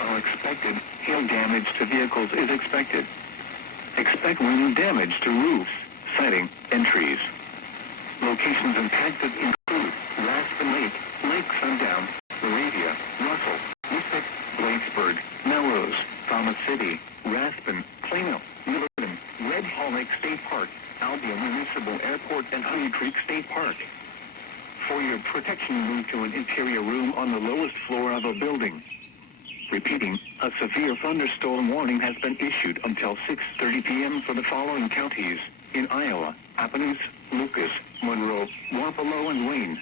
Are expected. Hail damage to vehicles is expected. Expect wind damage to roofs, siding, and trees. Locations impacted include Raspin Lake, Lake Sundown, Moravia, Russell, Mystic, Bladesburg, Melrose, Thomas City, Raspin, Plano, Millerton, Red Hall Lake State Park, Albion Municipal Airport, and Honey Creek State Park. For your protection, move to an interior room on the lowest floor of a building. Repeating, a severe thunderstorm warning has been issued until 6:30 p.m. for the following counties in Iowa: Appaloosa, Lucas, Monroe, Wapello, and Wayne.